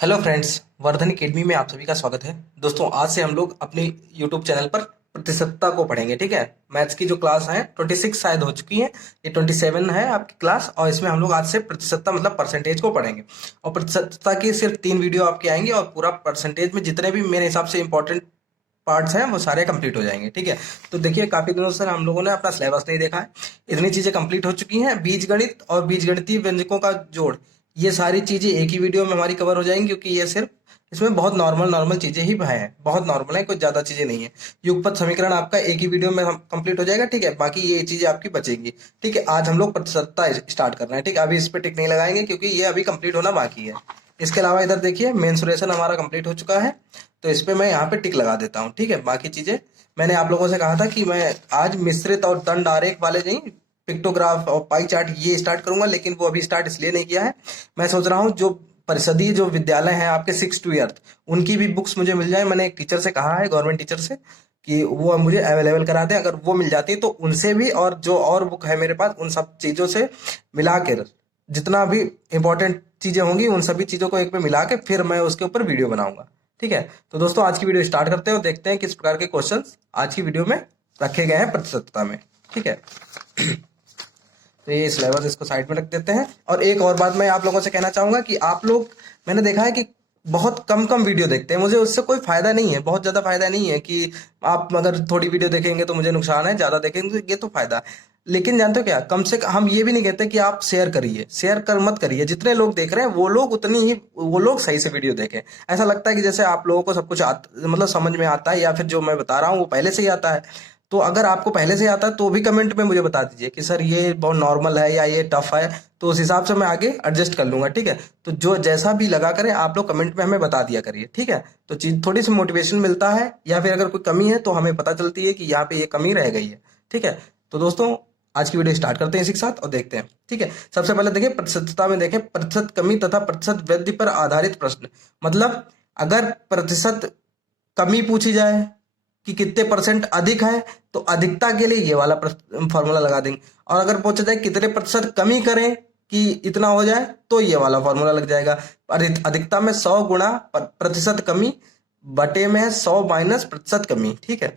Hello friends, Vardhan academy में आप सभी का स्वागत है। दोस्तों, आज से हम लोग अपने यूट्यूब चैनल पर प्रतिशतता को पढ़ेंगे। ठीक है, मैथ्स की जो क्लास है 26 शायद हो चुकी है, ये 27 है आपकी क्लास। और इसमें हम लोग आज से प्रतिशतता मतलब परसेंटेज को पढ़ेंगे। और प्रतिशतता की सिर्फ 3 वीडियो आपके आएंगे और पूरा परसेंटेज में जितने भी मेरे हिसाब से इंपॉर्टेंट पार्ट्स हैं वो सारे कंप्लीट हो जाएंगे। ठीक है, तो देखिए काफी दिनों से हम लोगों ने अपना सिलेबस नहीं देखा है। इतनी चीजें कंप्लीट हो चुकी हैं, बीजगणित और बीजगणितीय व्यंजकों का जोड़, ये सारी चीजें एक ही वीडियो में हमारी कवर हो जाएंगी, क्योंकि ये सिर्फ इसमें बहुत नॉर्मल नॉर्मल चीजें ही हैं, बहुत नॉर्मल है, कोई ज्यादा चीजें नहीं है। युगपत समीकरण आपका एक ही वीडियो में हम कंप्लीट हो जाएगा। ठीक है, बाकी ये चीजें आपकी बचेंगी। ठीक है, आज हम लोग प्रतिशतता स्टार्ट कर रहे हैं। ठीक है, अभी इस पे टिक नहीं लगाएंगे क्योंकि ये अभी कंप्लीट होना बाकी है। इसके अलावा इधर देखिए मेंसुरेशन हमारा कंप्लीट हो चुका है, तो इस पे मैं यहाँ पे टिक लगा देता हूँ। ठीक है, बाकी चीजें मैंने आप लोगों से कहा था कि मैं आज मिश्रित और दंड आरेख वाले नहीं, पिक्टोग्राफ और पाई चार्ट ये स्टार्ट करूंगा, लेकिन वो अभी स्टार्ट इसलिए नहीं किया है। मैं सोच रहा हूँ जो परिषदीय जो विद्यालय हैं आपके 6 to 8 उनकी भी बुक्स मुझे मिल जाए। मैंने एक टीचर से कहा है, गवर्नमेंट टीचर से, कि वो मुझे अवेलेबल करा दें। अगर वो मिल जाती तो उनसे भी, और जो और बुक है मेरे पास उन सब चीजों से मिलाकर जितना भी इंपॉर्टेंट चीजें होंगी उन सभी चीजों को एक पे मिला के फिर मैं उसके ऊपर वीडियो बनाऊंगा। ठीक है, तो दोस्तों आज की वीडियो स्टार्ट करते हैं और देखते हैं किस प्रकार के क्वेश्चंस आज की वीडियो में रखे गए हैं प्रतिशतता में। ठीक है, तो ये सिलेबस इसको साइड में रख देते हैं। और एक और बात मैं आप लोगों से कहना चाहूंगा कि आप लोग, मैंने देखा है कि बहुत कम कम वीडियो देखते हैं। मुझे उससे कोई फायदा नहीं है, बहुत ज्यादा फायदा नहीं है कि आप अगर थोड़ी वीडियो देखेंगे तो मुझे नुकसान है, ज्यादा देखेंगे तो ये तो फायदा है। लेकिन जानते हो क्या, कम से कम हम ये भी नहीं कहते कि आप शेयर करिए, शेयर कर मत करिए। जितने लोग देख रहे हैं वो लोग उतनी ही, वो लोग सही से वीडियो देखें। ऐसा लगता है कि जैसे आप लोगों को सब कुछ मतलब समझ में आता है, या फिर जो मैं बता रहा हूँ वो पहले से ही आता है। तो अगर आपको पहले से आता है तो भी कमेंट में मुझे बता दीजिए कि सर ये बहुत नॉर्मल है या ये टफ है, तो उस हिसाब से मैं आगे एडजस्ट कर लूंगा। ठीक है, तो जो जैसा भी लगा करें आप लोग कमेंट में हमें बता दिया करिए। ठीक है, तो चीज थोड़ी सी मोटिवेशन मिलता है, या फिर अगर कोई कमी है तो हमें पता चलती है कि यहाँ पे ये कमी रह गई है। ठीक है, तो दोस्तों आज की वीडियो स्टार्ट करते हैं इसी के साथ और देखते हैं। ठीक है, सबसे पहले देखिए प्रतिशतता में, देखें प्रतिशत कमी तथा प्रतिशत वृद्धि पर आधारित प्रश्न। मतलब अगर प्रतिशत कमी पूछी जाए कि कितने परसेंट अधिक है, तो अधिकता के लिए ये वाला फॉर्मूला लगा देंगे। और अगर पूछा जाए कितने प्रतिशत कमी करें कि इतना हो जाए, तो ये वाला फॉर्मूला लग जाएगा। अधिकता में 100 गुणा प्रतिशत कमी बटे में 100 माइनस प्रतिशत कमी। ठीक है,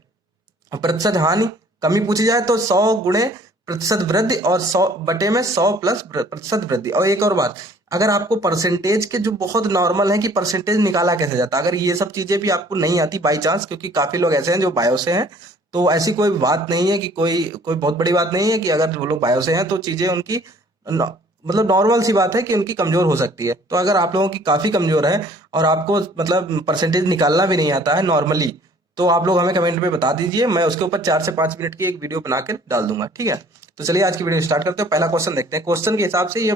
और प्रतिशत हानि कमी पूछी जाए तो 100 गुणे प्रतिशत वृद्धि और 100 बटे में 100 प्लस प्रतिशत वृद्धि। और एक और बात, अगर आपको परसेंटेज के जो बहुत नॉर्मल है कि परसेंटेज निकाला कैसे जाता है, अगर ये सब चीजें भी आपको नहीं आती बाई चांस, क्योंकि काफी लोग ऐसे हैं जो बायो से हैं, तो ऐसी कोई बात नहीं है कि कोई कोई बहुत बड़ी बात नहीं है कि अगर वो लोग बायो से हैं तो चीजें उनकी मतलब नॉर्मल सी बात है कि उनकी कमजोर हो सकती है। तो अगर आप लोगों की काफी कमजोर है और आपको मतलब परसेंटेज निकालना भी नहीं आता है नॉर्मली, तो आप लोग हमें कमेंट में बता दीजिए, मैं उसके ऊपर 4 से 5 मिनट की एक वीडियो बना के डाल दूंगा। ठीक है, तो चलिए आज की वीडियो स्टार्ट करते हैं। पहला क्वेश्चन देखते हैं। क्वेश्चन के हिसाब से ये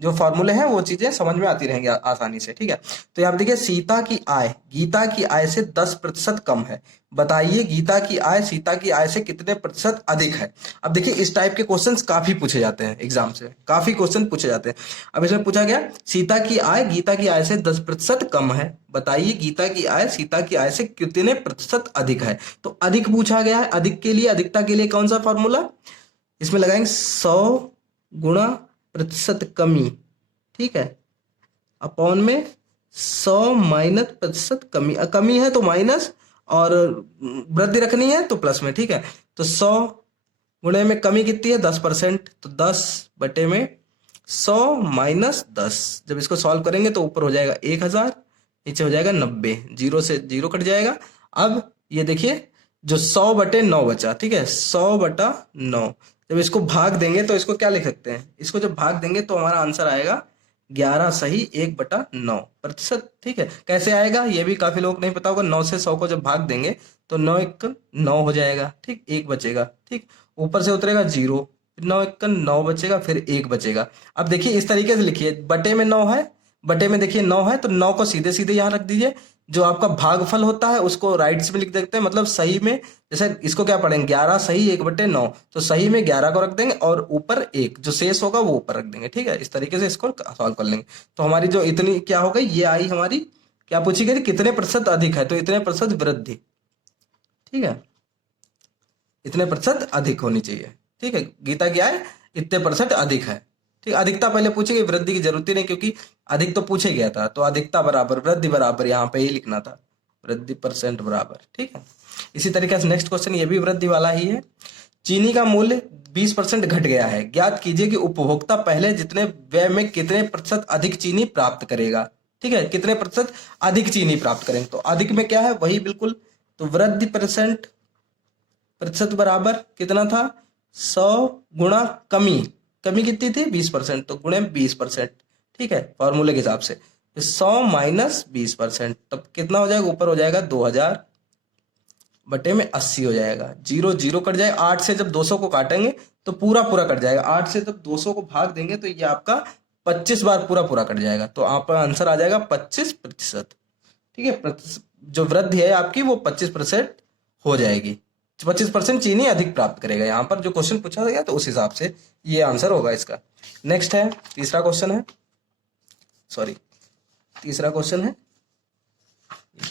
जो फॉर्मूले हैं वो चीजें समझ में आती रहेंगी आसानी से। ठीक है, तो यहाँ देखिए सीता की आय गीता की आय से 10% कम है, बताइए गीता की आय सीता की आय से कितने प्रतिशत अधिक है। अब देखिए इस टाइप के क्वेश्चंस काफी पूछे जाते हैं एग्जाम से, काफी क्वेश्चन पूछे जाते हैं। अब इसमें पूछा गया सीता की आय गीता की आय से 10% कम है, बताइए गीता की आय सीता की आय से कितने प्रतिशत अधिक है। तो अधिक पूछा गया है, अधिक के लिए, अधिकता के लिए कौन सा फॉर्मूला, इसमें लगाएंगे 100 गुणा प्रतिशत कमी। ठीक है, अपॉन में 100 माइनस प्रतिशत कमी, कमी है तो माइनस, और वृद्धि रखनी है तो प्लस में। ठीक है, तो 100 गुणे में कमी कितनी है 10%, तो 10 बटे में 100 माइनस 10। जब इसको सॉल्व करेंगे तो ऊपर हो जाएगा 1000, नीचे हो जाएगा 90, जीरो से जीरो कट जाएगा। अब ये देखिए जो 100/9 बचा। ठीक है, 100/9, जब इसको भाग देंगे तो इसको क्या लिख सकते हैं, इसको जब भाग देंगे तो हमारा आंसर आएगा 11 सही 1/9 प्रतिशत। ठीक है, कैसे आएगा ये भी काफी लोग नहीं पता होगा। 9 से 100 को जब भाग देंगे तो 9 1 9 हो जाएगा। ठीक, एक बचेगा। ठीक, ऊपर से उतरेगा 0, 9 1 9 बचेगा, फिर 1 बचेगा। अब देखिए इस तरीके से लिखिए, बटे में 9 है, बटे में देखिए 9 है तो 9 को सीधे सीधे यहाँ रख दीजिए। जो आपका भागफल होता है उसको राइट में लिख देते हैं, मतलब सही में, जैसे इसको क्या पढ़ेंगे 11 सही 1/9, तो सही में 11 को रख देंगे और ऊपर 1 जो शेष होगा वो ऊपर रख देंगे। ठीक है, इस तरीके से इसको सॉल्व कर लेंगे। तो हमारी जो इतनी क्या हो गई, ये आई हमारी, क्या पूछी गई, कितने प्रतिशत अधिक है, तो इतने प्रतिशत वृद्धि। ठीक है, इतने प्रतिशत अधिक होनी चाहिए। ठीक है, गीता की आय इतने प्रतिशत अधिक है। ठीक ठीक, अधिकता पहले पूछेगी, वृद्धि की जरूरत ही नहीं क्योंकि अधिक तो पूछे गया था, तो अधिकता बराबर वृद्धि बराबर यहाँ पे ही लिखना था, वृद्धि परसेंट बराबर। ठीक है, इसी तरीके से नेक्स्ट क्वेश्चन ये भी वृद्धि वाला ही है। चीनी का मूल्य 20% घट गया है, ज्ञात कीजिए कि उपभोक्ता पहले जितने व्यय में कितने प्रतिशत अधिक चीनी प्राप्त करेगा। ठीक है, कितने प्रतिशत अधिक चीनी प्राप्त करेंगे, तो अधिक में क्या है वही बिल्कुल, तो वृद्धि प्रतिशत बराबर कितना था, 100 गुणा कमी, कमी कितनी थी 20%, तो गुणे 20%। ठीक है, फॉर्मूले के हिसाब से 100 माइनस 20%, तब कितना हो जाएगा, ऊपर हो जाएगा 2000 बटे में 80 हो जाएगा। जीरो जीरो कट जाएगा, 8 से जब 200 को काटेंगे तो पूरा पूरा कट जाएगा, 8 से जब 200 को भाग देंगे तो ये आपका 25 बार पूरा पूरा कट जाएगा, तो आपका आंसर आ जाएगा 25%। ठीक है, जो वृद्धि है आपकी वो 25% हो जाएगी, 25% चीनी अधिक प्राप्त करेगा। यहाँ पर जो क्वेश्चन पूछा गया तो उस हिसाब से ये आंसर होगा इसका। नेक्स्ट है तीसरा क्वेश्चन है, सॉरी तीसरा क्वेश्चन है,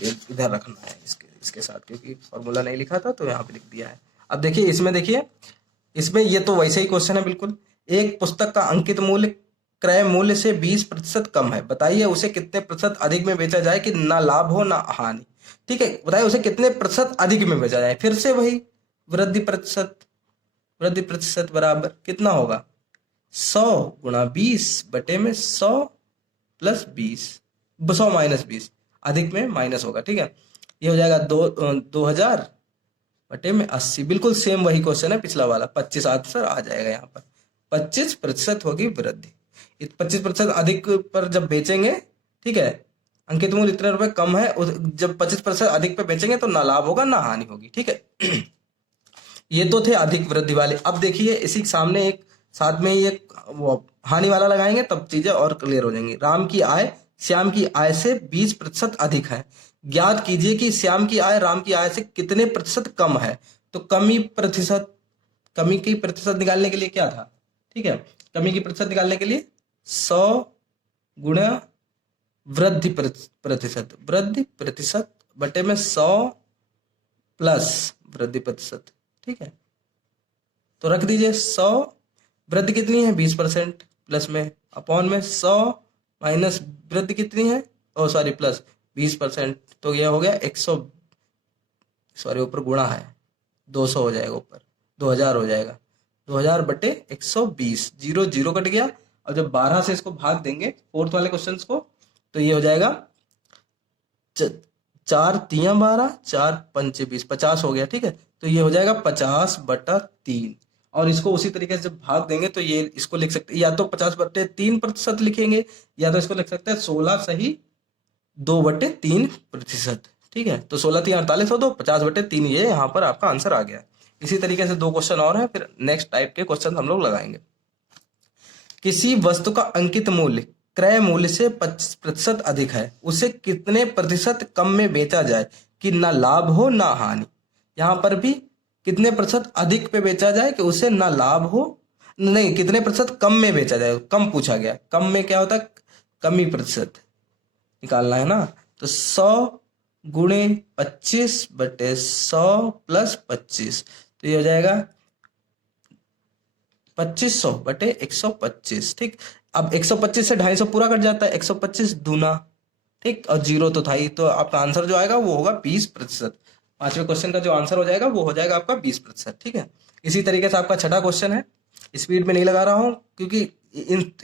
इधर रखना है इसके साथ क्योंकि फॉर्मूला नहीं लिखा था तो यहाँ पे लिख दिया है। अब देखिए इसमें ये तो वैसे ही क्वेश्चन है बिल्कुल। एक पुस्तक का अंकित मूल्य क्रय मूल्य से 20% कम है, बताइए उसे कितने प्रतिशत अधिक में बेचा जाए कि ना लाभ हो ना हानि। ठीक है, बताइए उसे कितने प्रतिशत अधिक में बेचा जाए, फिर से वही वृद्धि प्रतिशत बराबर कितना होगा, 100 गुणा 20 बटे में 100 प्लस 20, 100 माइनस 20, अधिक में माइनस होगा। ठीक है, ये हो जाएगा 2000 बटे में 80, बिल्कुल सेम वही क्वेश्चन है पिछला वाला, 25 आंसर आ जाएगा यहाँ पर, 25% होगी वृद्धि। 25% अधिक पर जब बेचेंगे, ठीक है, अंकित मूल्य इतने रुपए कम है, जब 25% अधिक पे बेचेंगे तो ना लाभ होगा ना हानि होगी। ठीक है ये तो थे अधिक वृद्धि वाले। अब देखिए इसी सामने एक साथ में ये वो हानि वाला लगाएंगे तब चीजें और क्लियर हो जाएंगी। राम की आय श्याम की आय से 20% अधिक है, ज्ञात कीजिए कि श्याम की आय राम की आय से कितने प्रतिशत कम है। तो कमी की प्रतिशत निकालने के लिए क्या था, ठीक है, कमी की प्रतिशत निकालने के लिए 100 गुणा वृद्धि प्रतिशत बटे में 100 प्लस वृद्धि प्रतिशत। ठीक है, तो रख दीजिए 100, वृद्धि कितनी है 20%, प्लस में अपॉन में 100 माइनस वृद्धि कितनी है, ओ सॉरी प्लस 20%, तो यह हो गया 100, सॉरी ऊपर गुणा है 200 हो जाएगा, ऊपर 2000 हो जाएगा, 2000 बटे 120, जीरो जीरो कट गया। और जब 12 से इसको भाग देंगे फोर्थ वाले क्वेश्चन को तो ये हो जाएगा 4 तिया 12, 4 पंचे 20, 50 हो गया। ठीक है, तो ये हो जाएगा 50/3, और इसको उसी तरीके से जब भाग देंगे तो ये इसको लिख सकते हैं, या तो 50/3% लिखेंगे, या तो इसको लिख सकते हैं 16 सही 2/3%। ठीक है, तो 16 3 48 हो, तो 50/3 ये यहाँ पर आपका आंसर आ गया। इसी तरीके से दो क्वेश्चन और हैं, फिर नेक्स्ट टाइप के क्वेश्चन हम लोग लगाएंगे। किसी वस्तु का अंकित मूल्य क्रय मूल्य से 25% अधिक है, उसे कितने प्रतिशत कम में बेचा जाए कि ना लाभ हो ना हानि। यहाँ पर भी कितने प्रतिशत अधिक पे बेचा जाए कि उसे ना लाभ हो, नहीं कितने प्रतिशत कम में बेचा जाए, कम पूछा गया, कम में क्या होता है कमी प्रतिशत निकालना है ना, तो 100 गुणे 25 बटे 100 प्लस 25, तो ये हो जाएगा 2500 बटे 125। ठीक, अब 125 से 250 पूरा कट जाता है, 125 दूना, ठीक, और जीरो तो था ही, तो आपका आंसर जो आएगा वो होगा 20%। पांचवें क्वेश्चन का जो आंसर हो जाएगा वो हो जाएगा आपका 20%। ठीक है, इसी तरीके से आपका छठा क्वेश्चन है, स्पीड में नहीं लगा रहा हूं क्योंकि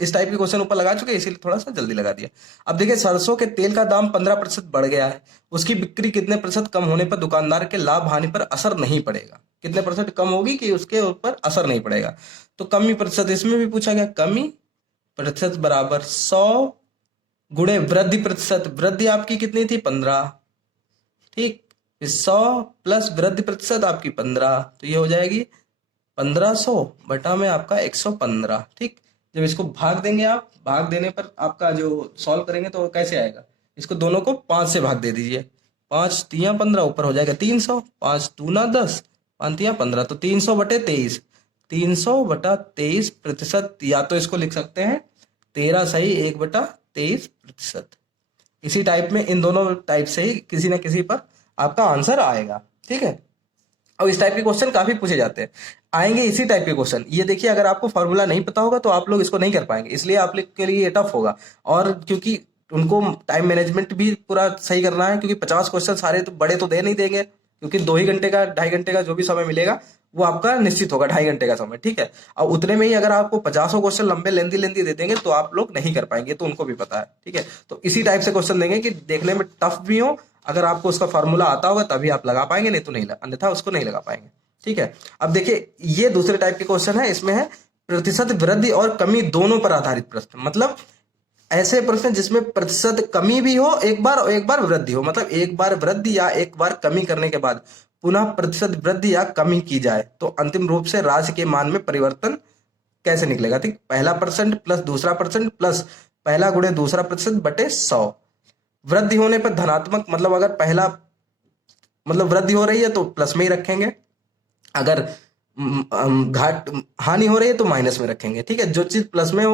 इस टाइप के क्वेश्चन ऊपर लगा चुके हैं, इसीलिए थोड़ा सा जल्दी लगा दिया। अब देखिए सरसों के तेल का दाम 15% बढ़ गया है, उसकी बिक्री कितने प्रतिशत कम होने पर दुकानदार के लाभ हानि पर असर नहीं पड़ेगा, कितने परसेंट कम होगी कि उसके ऊपर असर नहीं पड़ेगा। तो कमी प्रतिशत इसमें भी पूछा गया, कमी प्रतिशत बराबर 100 गुणे वृद्धि प्रतिशत, वृद्धि आपकी कितनी थी 15, ठीक, 100 प्लस वृद्धि प्रतिशत आपकी 15, तो ये हो जाएगी 1500 बटा में आपका 115। ठीक, जब इसको भाग देंगे आप, भाग देने पर आपका जो सॉल्व करेंगे तो कैसे आएगा, इसको दोनों को 5 से भाग दे दीजिए, 5 तिया 15, ऊपर हो जाएगा 300, 5 दूना 10, 5 तिया 15, तो 300 बटे 23, 300 बटा 23%, या तो इसको लिख सकते हैं 13 सही 1/23%। इसी टाइप में इन दोनों टाइप से ही किसी न किसी पर आपका आंसर आएगा। ठीक है, और इस टाइप के क्वेश्चन काफी पूछे जाते हैं। आएंगे इसी टाइप के क्वेश्चन। ये देखिए, अगर आपको फॉर्मूला नहीं पता होगा तो आप लोग इसको नहीं कर पाएंगे, इसलिए आप लोग के लिए ये टफ होगा। और क्योंकि उनको टाइम मैनेजमेंट भी पूरा सही करना है, क्योंकि 50 क्वेश्चन सारे तो बड़े तो दे नहीं देंगे, क्योंकि 2 ही घंटे का 2.5 घंटे का जो भी समय मिलेगा वो आपका निश्चित होगा, 2.5 घंटे का समय, ठीक है। और उतने में ही अगर आपको 50 क्वेश्चन लंबे लेंदी लेंदी दे देंगे तो आप लोग नहीं कर पाएंगे, तो उनको भी पता है, ठीक है। तो इसी टाइप से क्वेश्चन देंगे कि देखने में टफ भी हो, अगर आपको उसका फॉर्मूला आता होगा तभी आप लगा पाएंगे, नहीं तो नहीं, अन्यथा उसको नहीं लगा पाएंगे, ठीक है। अब देखिए, ये दूसरे टाइप के क्वेश्चन है। इसमें है प्रतिशत वृद्धि और कमी दोनों पर आधारित प्रश्न। मतलब ऐसे प्रश्न जिसमें प्रतिशत कमी भी हो एक बार और एक बार वृद्धि हो, मतलब एक बार वृद्धि या एक बार कमी करने के बाद पुनः प्रतिशत वृद्धि या कमी की जाए तो अंतिम रूप से राशि के मान में परिवर्तन कैसे निकलेगा, ठीक। पहला परसेंट प्लस दूसरा परसेंट प्लस पहला गुणे दूसरा प्रतिशत बटे 100। वृद्धि होने पर धनात्मक, मतलब अगर पहला मतलब वृद्धि हो रही है तो प्लस में ही रखेंगे, अगर घाट हानि हो रही है तो माइनस में रखेंगे, ठीक है। जो चीज प्लस में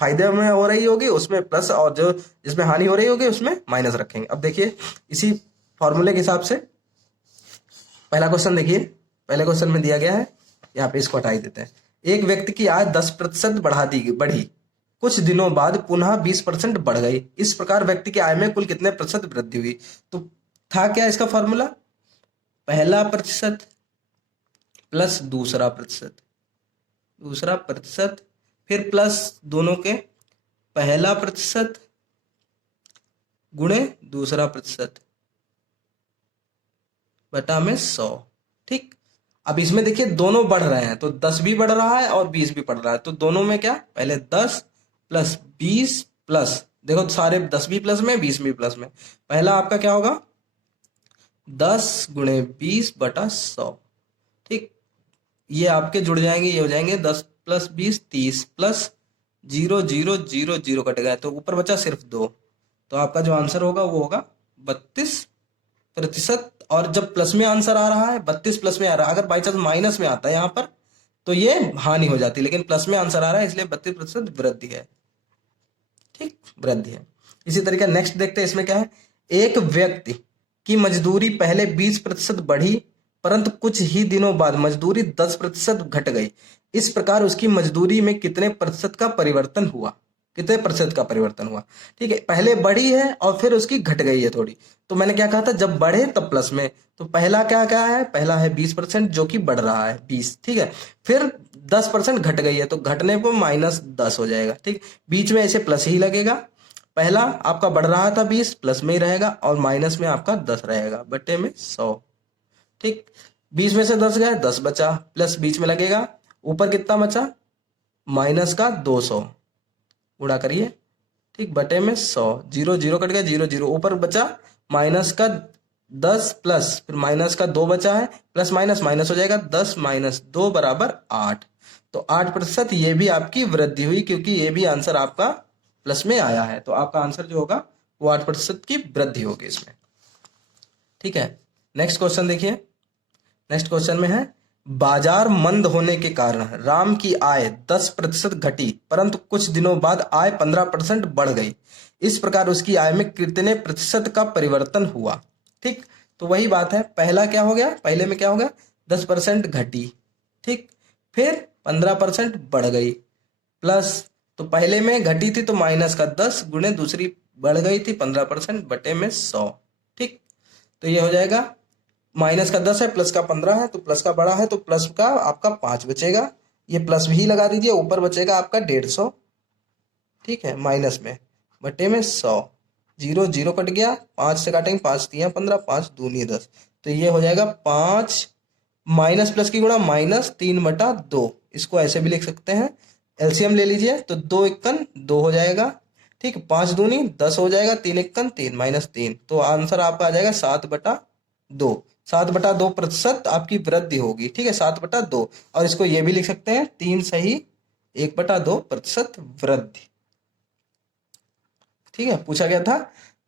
फायदे में हो रही होगी उसमें प्लस, और जो जिसमें हानि हो रही होगी उसमें माइनस रखेंगे। अब देखिए, इसी फॉर्मूले के हिसाब से पहला क्वेश्चन देखिए, पहले क्वेश्चन में दिया गया है, यहाँ पे इसको हटा ही देते हैं। एक व्यक्ति की आय 10% बढ़ी, कुछ दिनों बाद पुनः 20% बढ़ गई। इस प्रकार व्यक्ति की आय में कुल कितने प्रतिशत वृद्धि हुई? तो था क्या इसका फॉर्मूला? पहला प्रतिशत प्लस दूसरा प्रतिशत, फिर प्लस दोनों के पहला प्रतिशत गुणे दूसरा प्रतिशत बटा में 100, ठीक। अब इसमें देखिए दोनों बढ़ रहे हैं, तो 10 भी बढ़ रहा है और 20 भी बढ़ रहा है, तो दोनों में क्या, पहले 10 प्लस 20 प्लस, देखो सारे 10 भी प्लस में 20 भी प्लस में, पहला आपका क्या होगा 10 गुणे 20 बटा 100, ठीक। ये आपके जुड़ जाएंगे, ये हो जाएंगे 10 प्लस 20 30 प्लस 0 0 0 0 कट गया, तो ऊपर बचा सिर्फ 2, तो आपका जो आंसर होगा वो होगा 32%। और जब प्लस में आंसर आ रहा है, 32 प्लस में आ रहा है, अगर बाई चांस माइनस में आता है यहाँ पर तो ये हानि हो जाती है, लेकिन प्लस में आंसर आ रहा है इसलिए 32% वृद्धि है, ठीक, वृद्धि है। इसी तरीके नेक्स्ट देखते हैं, इसमें क्या है, एक व्यक्ति की मजदूरी पहले 20% बढ़ी, परंतु कुछ ही दिनों बाद मजदूरी 10% घट गई। इस प्रकार उसकी मजदूरी में कितने प्रतिशत का परिवर्तन हुआ? कितने प्रतिशत का परिवर्तन हुआ, ठीक है। पहले बढ़ी है और फिर उसकी घट गई है थोड़ी, तो मैंने क्या कहा था, जब बढ़े तब प्लस में, तो पहला क्या क्या है, पहला है 20% जो कि बढ़ रहा है 20, ठीक है। फिर 10% घट गई है, तो घटने पर -10 हो जाएगा, ठीक। बीच में ऐसे प्लस ही लगेगा, पहला आपका बढ़ रहा था 20 प्लस में ही रहेगा और माइनस में आपका 10 रहेगा बटे में 100, ठीक। 20 में से 10 गया, 10 बचा, प्लस बीच में लगेगा, ऊपर कितना बचा माइनस का 200, गुणा करिए, ठीक, बटे में 100, 0 0 कट गया, 0 0, ऊपर बचा माइनस का 10 प्लस फिर माइनस का 2 बचा है, प्लस माइनस माइनस हो जाएगा, 10 माइनस 2 बराबर 8, तो 8% ये भी आपकी वृद्धि हुई, क्योंकि ये भी आंसर आपका प्लस में आया है, तो आपका आंसर जो होगा वो 8% की वृद्धि होगी इसमें, ठीक है। नेक्स्ट क्वेश्चन देखिए, नेक्स्ट क्वेश्चन में है, बाजार मंद होने के कारण राम की आय 10% घटी, परंतु कुछ दिनों बाद आय 15% बढ़ गई। इस प्रकार उसकी आय में कितने प्रतिशत का परिवर्तन हुआ, ठीक। तो वही बात है, पहला क्या हो गया, पहले में क्या हो गया 10% घटी, ठीक, फिर 15% बढ़ गई, प्लस तो पहले में घटी थी तो माइनस का 10 गुणे दूसरी बढ़ गई थी 15% बटे में 100, ठीक। तो ये हो जाएगा, माइनस का 10 है प्लस का 15 है, तो प्लस का बड़ा है तो प्लस का आपका 5 बचेगा, ये प्लस भी लगा दीजिए, ऊपर बचेगा आपका 150, ठीक है, माइनस में बटे में 100, 0 0 कट गया, 5 से काटेंगे, 5 3 15, 5 दूनी 10, तो ये हो जाएगा 5 माइनस प्लस की गुणा -3/2, इसको ऐसे भी लिख सकते हैं, एलसीएम ले लीजिए, तो 2 एकन 2 हो जाएगा, ठीक, 5 दूनी 10 हो जाएगा, 3 एकन 3 -3, तो आंसर आपका आ जाएगा 7/2, 7/2% आपकी वृद्धि होगी, ठीक है, 7/2, और इसको ये भी लिख सकते हैं 3 सही 1/2% वृद्धि, ठीक है। पूछा गया था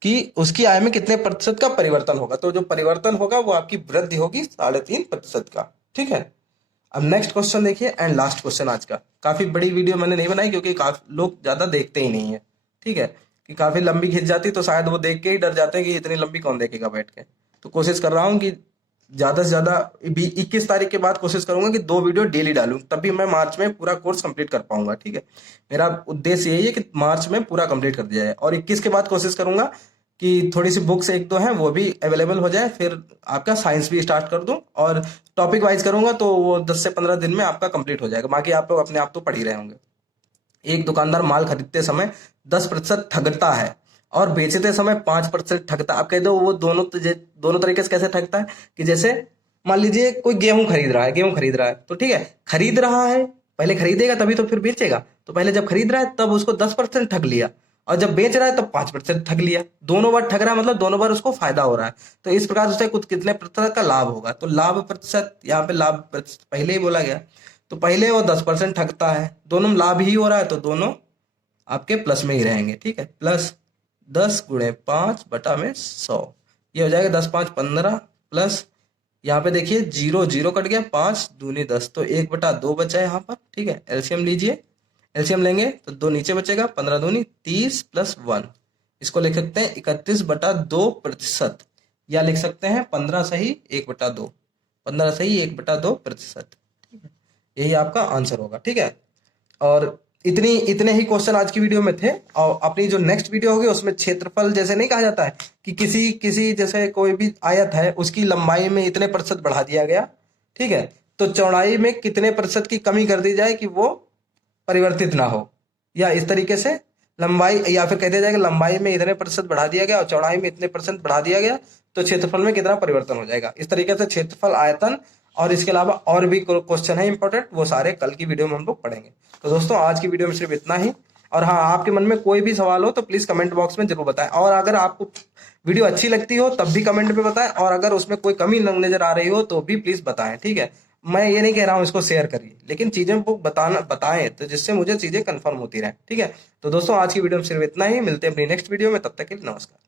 कि उसकी आय में कितने प्रतिशत का परिवर्तन होगा, तो जो परिवर्तन होगा वो आपकी वृद्धि होगी 3.5% का, ठीक है। अब नेक्स्ट क्वेश्चन देखिए एंड लास्ट क्वेश्चन आज का। काफी बड़ी वीडियो मैंने नहीं बनाई क्योंकि काफी लोग ज्यादा देखते ही नहीं है, ठीक है, कि काफी लंबी खिंच जाती तो शायद वो देख के ही डर जाते हैं कि इतनी लंबी कौन देखेगा बैठ के, तो कोशिश कर रहा हूँ कि ज्यादा से ज्यादा 21 तारीख के बाद कोशिश करूंगा कि 2 वीडियो डेली डालूं, तभी मैं मार्च में पूरा कोर्स कंप्लीट कर पाऊंगा। ठीक है, मेरा उद्देश्य यही है कि मार्च में पूरा कंप्लीट कर दिया जाए। और 21 के बाद कोशिश करूंगा कि थोड़ी सी बुक्स एक दो हैं वो भी अवेलेबल हो जाए, फिर आपका साइंस भी स्टार्ट कर दूं, और टॉपिक वाइज करूंगा तो वो 10 से 15 दिन में आपका कंप्लीट हो जाएगा। बाकी आप लोग अपने आप तो पढ़ ही रहे होंगे। एक दुकानदार माल खरीदते समय 10% ठगता है और बेचते समय 5% ठगता है। आप कह दो वो दोनों तरीके से कैसे ठगता है, कि जैसे मान लीजिए कोई गेहूं खरीद रहा है तो ठीक है, खरीद रहा है, पहले खरीदेगा तभी तो फिर बेचेगा। तो पहले जब खरीद रहा है तब उसको 10% ठग लिया, और जब बेच रहा है तब 5% ठग लिया। दोनों बार ठग रहा है, मतलब दोनों बार उसको फायदा हो रहा है। तो इस प्रकार से कुछ कितने प्रतिशत का लाभ होगा, तो लाभ प्रतिशत यहाँ पे लाभ प्रतिशत पहले ही बोला गया। तो पहले वो 10% ठगता है, दोनों में लाभ ही हो रहा है, तो दोनों आपके प्लस में ही रहेंगे। ठीक है, प्लस 10 × 5/100, ये हो जाएगा 10×5 = 15, प्लस यहाँ पे देखिए 0 0 कट गया, 5×2 = 10, तो 1/2 बचा है यहाँ पर। ठीक है, एलसीएम लीजिए, एलसीएम लेंगे तो 2 नीचे बचेगा, 15×2 = 30 + 1, इसको लिख सकते हैं 31/2%, या लिख सकते हैं 15 सही 1/2, 15 सही 1/2%। ठीक है, यही आपका आंसर होगा। ठीक है, और इतने ही क्वेश्चन आज की वीडियो में थे। और अपनी जो नेक्स्ट वीडियो होगी उसमें क्षेत्रफल, जैसे नहीं कहा जाता है कि किसी जैसे कोई भी आयत है उसकी लंबाई में इतने प्रतिशत बढ़ा दिया गया, ठीक है, तो चौड़ाई में कितने प्रतिशत की कमी कर दी जाए कि वो परिवर्तित ना हो, या इस तरीके से लंबाई, या फिर कह दिया जाएगा लंबाई में इतने प्रतिशत बढ़ा दिया गया और चौड़ाई में इतने % बढ़ा दिया गया, तो क्षेत्रफल में कितना परिवर्तन हो जाएगा। इस तरीके से क्षेत्रफल, आयतन और इसके अलावा और भी क्वेश्चन है इंपॉर्टेंट, वो सारे कल की वीडियो में हम लोग पढ़ेंगे। तो दोस्तों आज की वीडियो में सिर्फ इतना ही। और हाँ, आपके मन में कोई भी सवाल हो तो प्लीज कमेंट बॉक्स में जरूर बताएं, और अगर आपको वीडियो अच्छी लगती हो तब भी कमेंट पे बताएं, और अगर उसमें कोई कमी नजर आ रही हो तो भी प्लीज बताएं। ठीक है, मैं ये नहीं कह रहा हूँ इसको शेयर करिए, लेकिन चीजें को बताएं तो जिससे मुझे चीजें कंफर्म होती रहे। ठीक है, तो दोस्तों आज की वीडियो में सिर्फ इतना ही, मिलते हैं अपनी नेक्स्ट वीडियो में, तब तक के लिए नमस्कार।